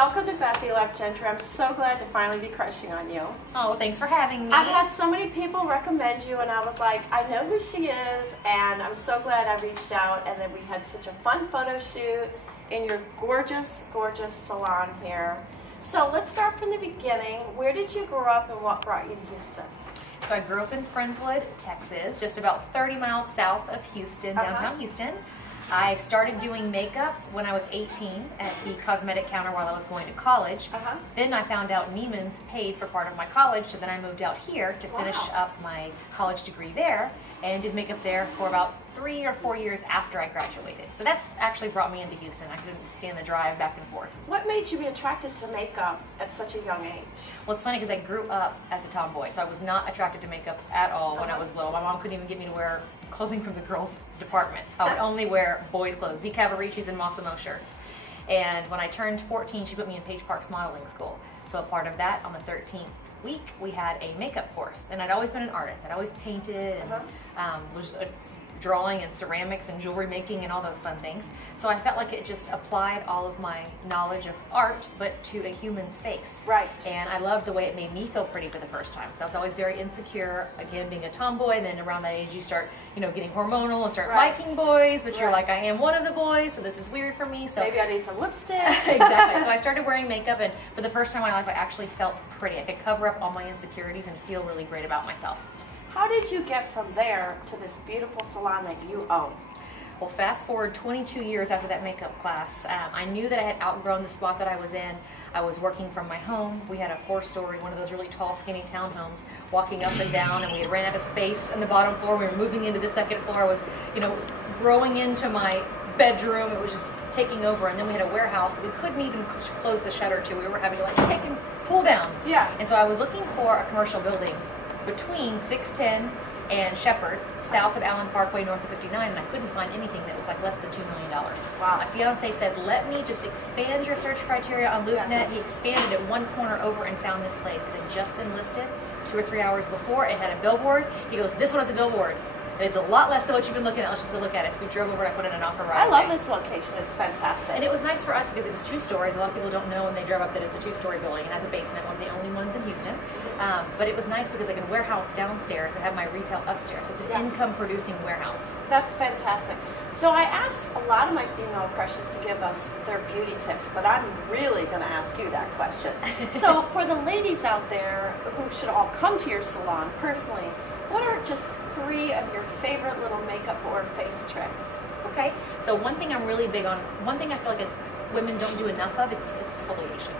welcome to Becky Left Gentry. I'm so glad to finally be crushing on you. Oh, thanks for having me. I've had so many people recommend you, and I was like, I know who she is, and I'm so glad I reached out, and then we had such a fun photo shoot in your gorgeous, gorgeous salon here. So let's start from the beginning. Where did you grow up, and what brought you to Houston? So I grew up in Friendswood, Texas, just about 30 miles south of Houston, downtown Houston. I started doing makeup when I was 18 at the cosmetic counter while I was going to college. Then I found out Neiman's paid for part of my college, so then I moved out here to finish up my college degree there and did makeup there for about 3 or 4 years after I graduated. So that's actually brought me into Houston. I couldn't stand the drive back and forth. What made you be attracted to makeup at such a young age? Well, it's funny because I grew up as a tomboy, so I was not attracted to makeup at all when I was little. My mom couldn't even get me to wear clothing from the girls' department. I would only wear boys' clothes, Z Cavaricci's and Massimo shirts. And when I turned 14, she put me in Page Park's modeling school. So a part of that, on the 13th week, we had a makeup course. And I'd always been an artist. I'd always painted and was drawing and ceramics and jewelry making and all those fun things. So I felt like it just applied all of my knowledge of art, but to a human's face. Right. And I loved the way it made me feel pretty for the first time. So I was always very insecure, again, being a tomboy. And then around that age, you start, you know, getting hormonal and start liking boys, but you're like, I am one of the boys, so this is weird for me. So maybe I need some lipstick. Exactly. So I started wearing makeup, and for the first time in my life, I actually felt pretty. I could cover up all my insecurities and feel really great about myself. How did you get from there to this beautiful salon that you own? Well, fast forward 22 years after that makeup class, I knew that I had outgrown the spot that I was in. I was working from my home. We had a 4-story, one of those really tall, skinny townhomes, walking up and down, and we had ran out of space on the bottom floor. We were moving into the second floor. I was, you know, growing into my bedroom. It was just taking over, and then we had a warehouse that we couldn't even close the shutter to. We were having to like take and pull down. Yeah. And so I was looking for a commercial building between 610 and Shepherd, south of Allen Parkway, north of 59, and I couldn't find anything that was like less than $2 million. Wow. My fiance said, let me just expand your search criteria on LoopNet. He expanded it one corner over and found this place. It had just been listed 2 or 3 hours before. It had a billboard. He goes, this one has a billboard. And it's a lot less than what you've been looking at. Let's just go look at it. So we drove over and I put in an offer right away. I love this location. It's fantastic. And it was nice for us because it was 2 stories. A lot of people don't know when they drive up that it's a 2-story building. It has a basement, one of the only ones in Houston. But it was nice because I can warehouse downstairs and have my retail upstairs. So it's an income-producing warehouse. That's fantastic. So I asked a lot of my female crushes to give us their beauty tips, but I'm really going to ask you that question. So for the ladies out there who should all come to your salon personally, what are just 3 of your favorite little makeup or face tricks? Okay, so one thing I'm really big on, one thing I feel like women don't do enough of, it's exfoliation.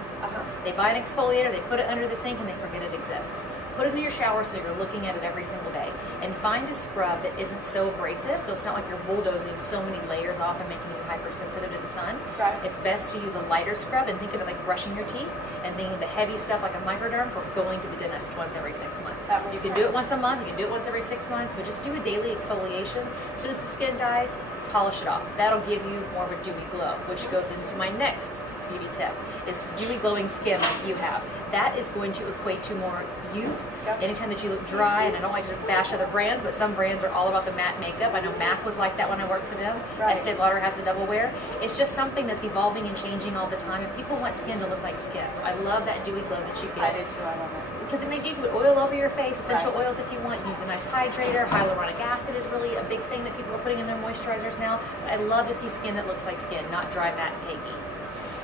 They buy an exfoliator, they put it under the sink, and they forget it exists. Put it in your shower so you're looking at it every single day. And find a scrub that isn't so abrasive, so it's not like you're bulldozing so many layers off and making you hypersensitive to the sun. It's best to use a lighter scrub and think of it like brushing your teeth, and thinking of the heavy stuff like a microderm for going to the dentist once every 6 months. You can do it once a month, you can do it once every 6 months, but just do a daily exfoliation. As soon as the skin dies, polish it off. That'll give you more of a dewy glow, which goes into my next beauty tip, is dewy glowing skin like you have. That is going to equate to more youth. Anytime that you look dry, and I don't like to bash other brands, but some brands are all about the matte makeup. I know MAC was like that when I worked for them. Estee Lauder has the double wear. It's just something that's evolving and changing all the time, and people want skin to look like skin. So I love that dewy glow that you get. I do too, I love it. Because it makes you put oil over your face, essential oils if you want. Use a nice hydrator. Hyaluronic acid is really a big thing that people are putting in their moisturizers now. But I love to see skin that looks like skin, not dry, matte, and cakey.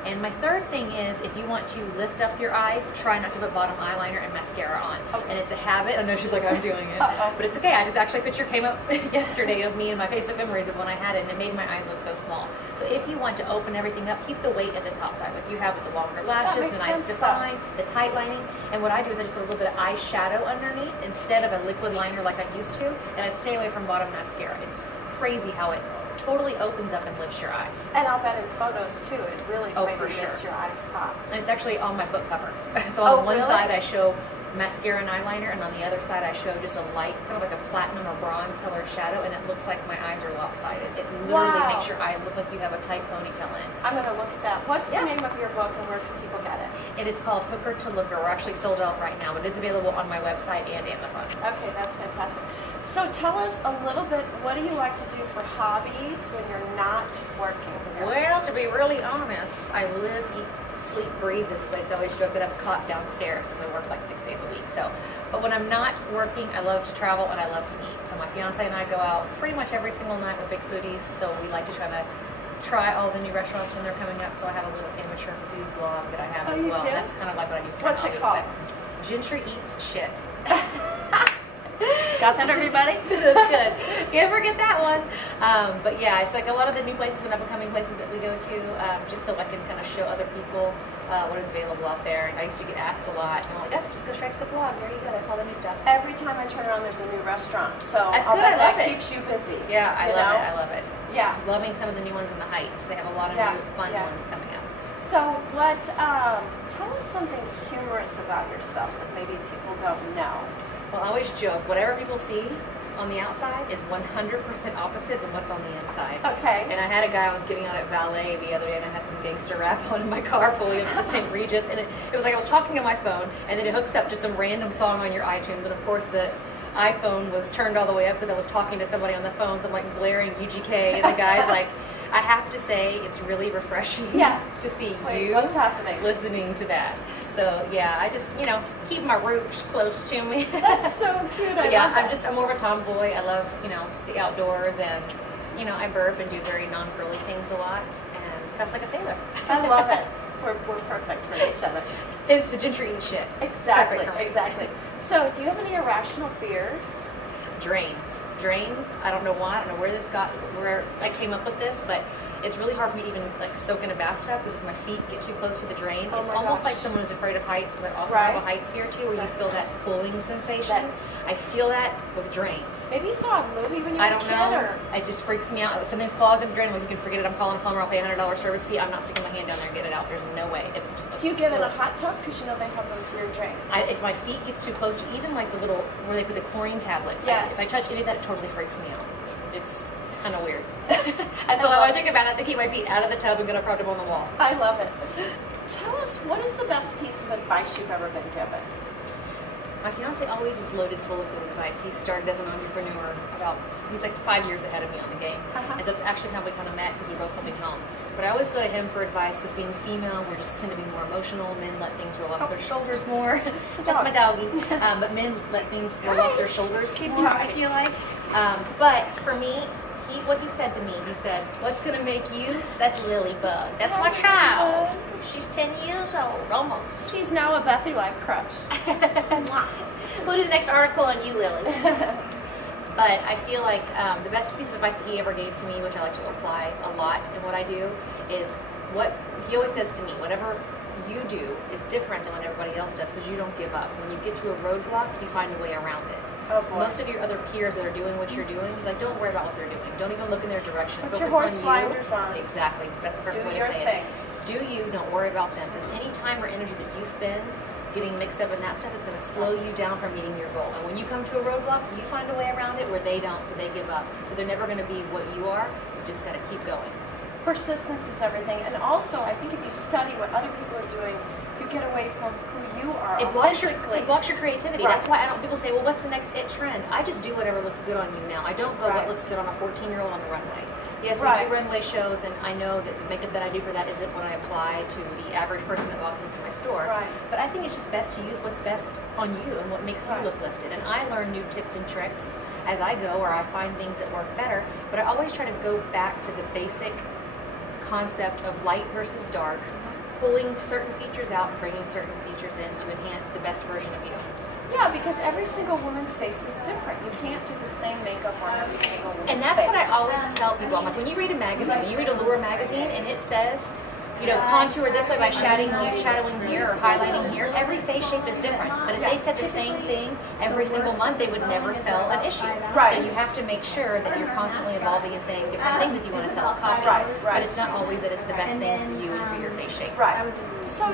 And my third thing is, if you want to lift up your eyes, try not to put bottom eyeliner and mascara on. And it's a habit. I know she's like, I'm doing it. But it's okay. I just actually, a picture came up yesterday of me and my Facebook memories of when I had it, and it made my eyes look so small. So if you want to open everything up, keep the weight at the top side, like you have with the longer lashes, the nice define, the tight lining. And what I do is I just put a little bit of eyeshadow underneath instead of a liquid liner like I used to, and I stay away from bottom mascara. It's crazy how it totally opens up and lifts your eyes. And I'll bet in photos too, it really makes your eyes pop. And it's actually on my book cover. So on one side I show mascara and eyeliner, and on the other side I show just a light, kind of like a platinum or bronze color shadow, and it looks like my eyes are lopsided. It literally makes your eye look like you have a tight ponytail in. I'm going to look at that. What's the name of your book, and where can people get it? It is called Hooker to Looker. We're actually sold out right now, but it's available on my website and Amazon. Okay, that's fantastic. So tell us a little bit, what do you like to do for hobbies when you're not working? Well, to be be really honest, I live, eat, sleep, breathe this place. I always joke that I have a cot downstairs because I work like 6 days a week. So, but when I'm not working, I love to travel and I love to eat. So my fiance and I go out pretty much every single night. We're big foodies, so we like to try all the new restaurants when they're coming up. So I have a little amateur food blog that I have as well. That's kind of like what I do for What's it called? Jentry Eats Shit. Got that, everybody? That's good. Can't forget that one. But yeah, it's like a lot of the new places and up-and-coming places that we go to, just so I can kind of show other people what is available out there. And I used to get asked a lot, and I'm like, oh, just go straight to the blog. There you go. That's all the new stuff. Every time I turn around, there's a new restaurant. So that's good. I love it. Keeps you busy. Yeah, I love it. I love it. Yeah. Loving some of the new ones in the Heights. They have a lot of new fun ones coming up. So what, tell us something humorous about yourself that maybe people don't know. Well, I always joke, whatever people see on the outside is 100% opposite than what's on the inside. Okay. And I had a guy I was getting out at Valet the other day, and I had some gangster rap on in my car fully up to St. Regis, and it was like I was talking on my phone, and then it hooks up just some random song on your iTunes, and of course the iPhone was turned all the way up because I was talking to somebody on the phone, so I'm like blaring UGK, and the guy's like, I have to say it's really refreshing to see you what's happening? Listening to that. So yeah, I just, keep my roots close to me. That's so cute. But yeah, I'm more of a tomboy. I love, the outdoors, and, I burp and do very non-girly things a lot, and cuss like a sailor. I love it. We're perfect for each other. It's the Jentry Eat Shit. Exactly, exactly. So do you have any irrational fears? Drains. I don't know why. I don't know where I came up with this, but it's really hard for me to even soak in a bathtub because if my feet get too close to the drain, it's almost like someone who's afraid of heights, but I also have a heights fear too, where you feel that pulling sensation. I feel that with drains. Maybe you saw a movie when you were a kid. I don't know. It just freaks me out. If something's clogged in the drain, I'm like, you can forget it. I'm calling a plumber. I'll pay $100 service fee. I'm not sticking my hand down there and get it out. There's no way. Do you get in a hot tub? Because they have those weird drains. If my feet gets too close to even the little where they put the chlorine tablets, if I touch any of that, it totally freaks me out. It's kind of weird. And so I take a bath to keep my feet out of the tub and get a problem on the wall. I love it. Tell us, what is the best piece of advice you've ever been given? My fiance always is loaded full of good advice. He started as an entrepreneur he's like 5 years ahead of me on the game. And so it's actually how we kind of met because we both have big homes. But I always go to him for advice because being female, we just tend to be more emotional. Men let things roll off their shoulders more. That's my doggy. But men let things roll off their shoulders more, I feel like. But for me, what he said to me, he said, what's going to make you? That's Lilybug. That's my child. She's 10 years old, almost. She's now a Bethy Life crush. We'll do the next article on you, Lily. But I feel like the best piece of advice that he ever gave to me, which I like to apply a lot in what I do, is what he always says to me, whatever you do is different than what everybody else does because you don't give up. When you get to a roadblock, you find a way around it. Oh, boy. Most of your other peers that are doing what you're doing, he's like, don't worry about what they're doing. Don't even look in their direction. Put Focus your horse on blinders you. on. Exactly. That's the perfect way to say it. Do you, don't worry about them. Because any time or energy that you spend getting mixed up in that stuff is going to slow you down from meeting your goal. And when you come to a roadblock, you find a way around it where they don't, so they give up. So they're never going to be what you are. You just got to keep going. Persistence is everything. And also, I think if you study what other people are doing, you get away from who you are. It blocks your creativity. Right. That's why people say, well, what's the next it trend? I just do whatever looks good on you now. I don't go what looks good on a 14-year-old on the runway. Yes, we do runway shows, and I know that the makeup that I do for that isn't what I apply to the average person that walks into my store. Right. But I think it's just best to use what's best on you and what makes you look lifted. And I learn new tips and tricks as I go, or I find things that work better. But I always try to go back to the basic concept of light versus dark, pulling certain features out and bringing certain features in to enhance the best version of you. Yeah, because every single woman's face is different. You can't do the same makeup on every single woman's face. And that's what I always tell people. I'm like, when you read a magazine, when you read Allure magazine, and it says, contour this way by shadowing here or highlighting here, every face shape is different. But if they said the same thing every single month, they would never sell an issue. Right. So you have to make sure that you're constantly evolving and saying different things if you want to sell a copy. Right. But it's not always that it's the best thing for you and for your face shape. Right. So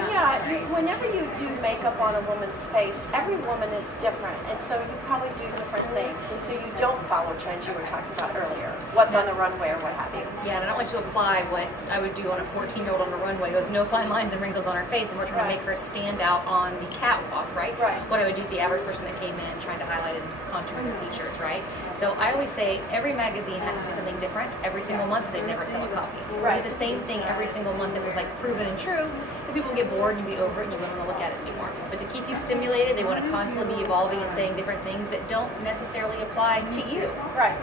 whenever you do makeup on a woman's face, every woman is different, and so you probably do different things, and so you don't follow trends you were talking about earlier. What's on the runway or what have you. Yeah, and I don't like to apply what I would do on a 14-year-old on a runway who has no fine lines and wrinkles on her face, and we're trying to make her stand out on the catwalk, right? What I would do with the average person that came in trying to highlight and contour their features, right? So I always say every magazine has to do something different every single month, but they'd never sell a copy. Do the same thing every single month that was like proven and true, and people get bored and you'd be over it and you wouldn't want to look at it anymore. But to keep you stimulated, they want to constantly be evolving and saying different things that don't necessarily apply to you. Right.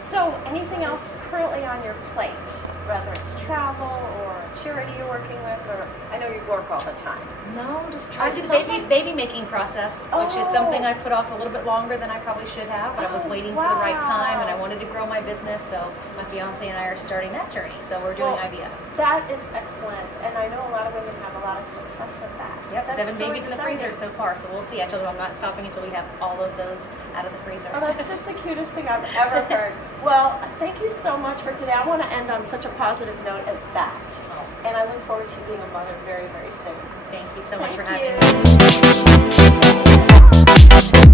So anything else currently on your plate, whether it's travel or a charity you're working with, or I know you work all the time. No, just trying to do the baby making process, which is something I put off a little bit longer than I probably should have, but I was waiting for the right time, and I wanted to grow my business, so my fiance and I are starting that journey, so we're doing IVF. That is excellent, and I know a lot of women have a lot of success with that. Yep, that's 7 babies in the freezer so far, so we'll see. I told them I'm not stopping until we have all of those out of the freezer. Oh, that's just the cutest thing I've ever heard. Well, thank you so much for today. I want to end on such a positive note as that. And I look forward to you being a mother very, very soon. Thank you so much for having me.